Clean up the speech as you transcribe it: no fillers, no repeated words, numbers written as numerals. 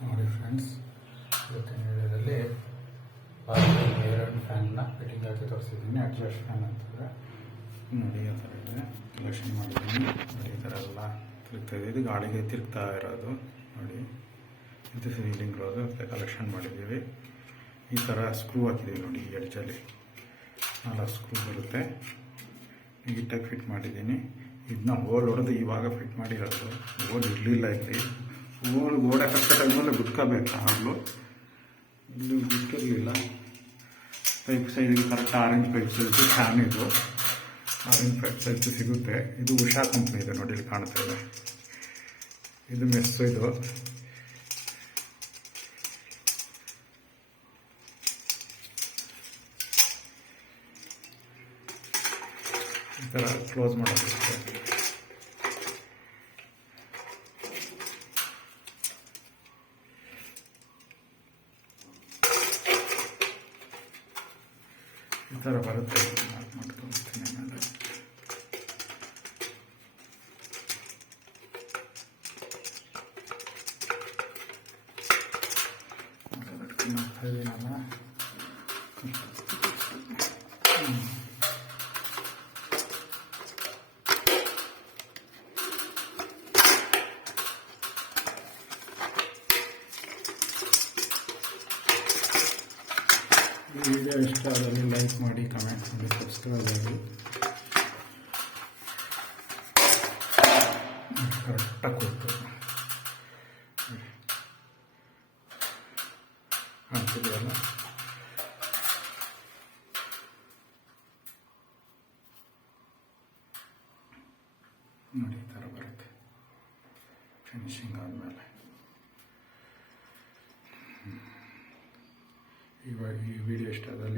ನೋಡಿ ಫ್ರೆಂಡ್ಸ್, ಇವತ್ತಿನ ವಿಡಿಯೋದಲ್ಲಿ ಬಾತ್ರೂಮ್ ಎರಡು ಫ್ಯಾನ್ನ ಫಿಟ್ಟಿಂಗ್ ಆಗಿ ತೋರಿಸಿದ್ದೀನಿ. ಅಡ್ಜಸ್ಟ್ ಫ್ಯಾನ್ ಅಂತಂದರೆ ನೋಡಿ ಆ ಥರ ಇದೆ. ಕಲೆಕ್ಷನ್ ಮಾಡಿದ್ದೀನಿ. ನೋಡಿ ಈ ಥರ ಎಲ್ಲ ತಿರುಗ್ತಾ ಇದೆ. ಇದು ಗಾಳಿಗೆ ತಿರುಗ್ತಾ ಇರೋದು ನೋಡಿ. ಇದು ಸೀಲಿಂಗ್ ರೋದು ಅದಕ್ಕೆ ಕಲೆಕ್ಷನ್ ಮಾಡಿದ್ದೀವಿ. ಈ ಥರ ಸ್ಕ್ರೂ ಹಾಕಿದ್ದೀವಿ ನೋಡಿ. ಈ ಎಡ್ಜಲ್ಲಿ 4 ಸ್ಕ್ರೂ ಬರುತ್ತೆ. ನೀಟಾಗಿ ಫಿಟ್ ಮಾಡಿದ್ದೀನಿ. ಇದನ್ನ ಹೋಲ್ ಹೊಡೆದು ಇವಾಗ ಫಿಟ್ ಮಾಡಿರೋದು. ಹೋಲ್ ಇರಲಿಲ್ಲ ಇಲ್ಲಿ. ಹೋಲ್ ಗೋಡೆ ಕಷ್ಟ ಟೈಮಲ್ಲಿ ಗುಟ್ಕೋಬೇಕು. ಆಗಲು ಇಲ್ಲಿ ಗುಟ್ಕಿರಲಿಲ್ಲ. ಪೈಪ್ ಸೈಜಿಗೆ correct orange pipe size fan. ಇದು ಆರೆಂಜ್ ಪೈಪ್ ಸೈಜು ಸಿಗುತ್ತೆ. ಇದು ಉಷಾ ಕಂಪ್ನಿ ಇದೆ ನೋಡಿ, ಇಲ್ಲಿ ಕಾಣ್ತಾ ಇದೆ. ಇದು ಮೆಸ್ಸು. ಇದು ಈ ಥರ ಕ್ಲೋಸ್ ಮಾಡೋದಿರುತ್ತೆ. ಈ ಥರ ಬರುತ್ತೆ. ಮಾಡ್ಕೊಳ್ತೀನಿ ಆಮೇಲೆ ಮಾಡ್ತಾ ಇದ್ದೀನಲ್ಲ. ಈ ವಿಡಿಯೋ ಇಷ್ಟ ಆದಲ್ಲಿ ಲೈಕ್ ಮಾಡಿ, ಕಮೆಂಟ್ ಮಾಡಿ, ಸಬ್ಸ್ಕ್ರೈಬ್ ಆಗಿ. ಕರೆಕ್ಟಾಗಿ ಕೊಡ್ತು ಕಾಣ್ತಿದೆಯಲ್ಲ. ನೋಡಿ ಈ ಥರ ಬರುತ್ತೆ ಫಿನಿಶಿಂಗ್ ಆದಮೇಲೆ. ಇವಾಗ ಈ ವಿಡಿಯೋ ಇಷ್ಟ ಆದಲ್ಲಿ